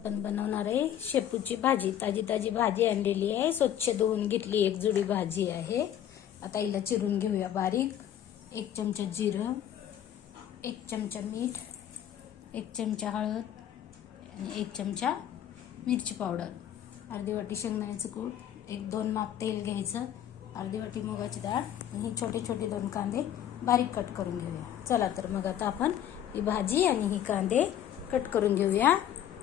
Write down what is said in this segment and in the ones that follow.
आपण बनवणार आहे शेपूची भाजी. ताजी ताजी भाजी आणलेली आहे. स्वच्छ धुवून घेतली एक जुडी भाजी आहे. आता हिला चिरून घेऊया बारीक. एक चमचा जिरं एक चमचा मीठ एक चमचा हळद आणि एक चमचा मिरची पावडर. अर्धी वाटी शेंगदाण्याचं कूट एक दोन माप तेल घ्यायचं. अर्धी वाटी मुगाची डाळ आणि हे छोटे छोटे दोन कांदे बारीक कट करून घेऊया. चला तर मग आता आपण ही भाजी आणि ही कांदे कट करून घेऊया.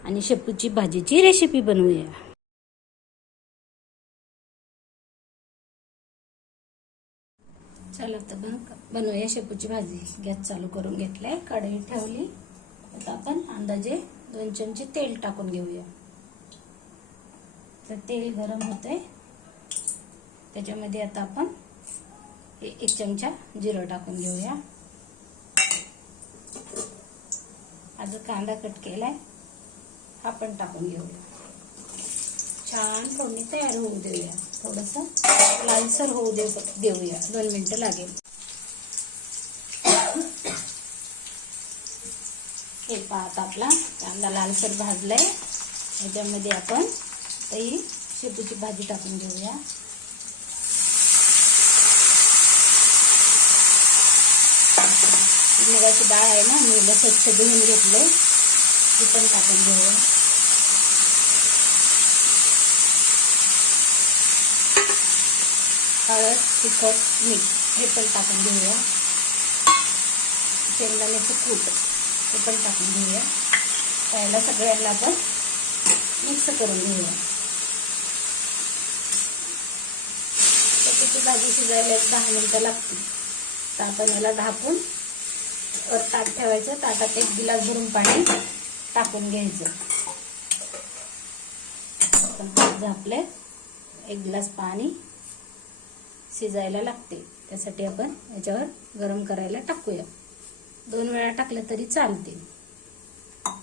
आणि शेपूची भाजीची रेसिपी बनवूया. चला तर बन बनवूया शेपूची भाजी. गॅस चालू करून घेतलाय कढई ठेवली. आता आपण अंदाजे दोन चमचे तेल टाकून घेऊया. तर तेल गरम होतंय. त्याच्यामध्ये आता आपण एक चमचा जिरं टाकून घेऊया. आज कांदा कट केलाय. हा पण टाकून घेऊया. छान फोडणी तयार होऊ देऊया. थोडस लालसर होऊ देऊ देऊया. दोन मिनिटं लागेल. हे पाहत आपला कांदा लालसर भाजलाय. याच्यामध्ये आपण ही शेपूची भाजी टाकून घेऊया. मुगाची डाळ आहे ना मी स्वच्छ धुवून घेतलं ती पण टाकून घेऊया. हळद तिखट मीठ हे पण टाकून घेऊया. शेंगदाण्याचं कूट हे पण टाकून घेऊया. त्याला सगळ्यांना आपण मिक्स करून घेऊया. त्याची भाजी शिजायला एक दहा मिनटं लागतील. तर आपण याला ढापून ताट ठेवायचं. ताटात एक गिलास भरून पाणी टाकून घ्यायचं. आपण झापले एक ग्लास पाणी शिजायला लागते. त्यासाठी आपण याच्यावर गरम करायला टाकूया. दोन वेळा टाकलं तरी चालते.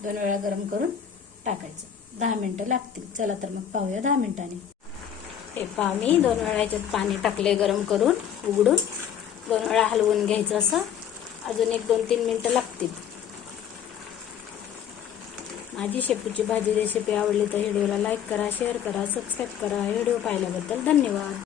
दोन वेळा गरम करून टाकायचं. दहा मिनिटं लागतील. चला तर मग पाहूया दहा मिनिटांनी. हे पहा मी दोन वेळा याच्यात पाणी टाकले गरम करून उघडून. दोन वेळा हलवून घ्यायचं असं. अजून एक दोन तीन मिनिटं लागतील. माझी शेपूची भाजी रेसिपी आवडली तर व्हिडिओला लाईक करा शेअर करा सबस्क्राईब करा. व्हिडिओ पाहिल्याबद्दल धन्यवाद.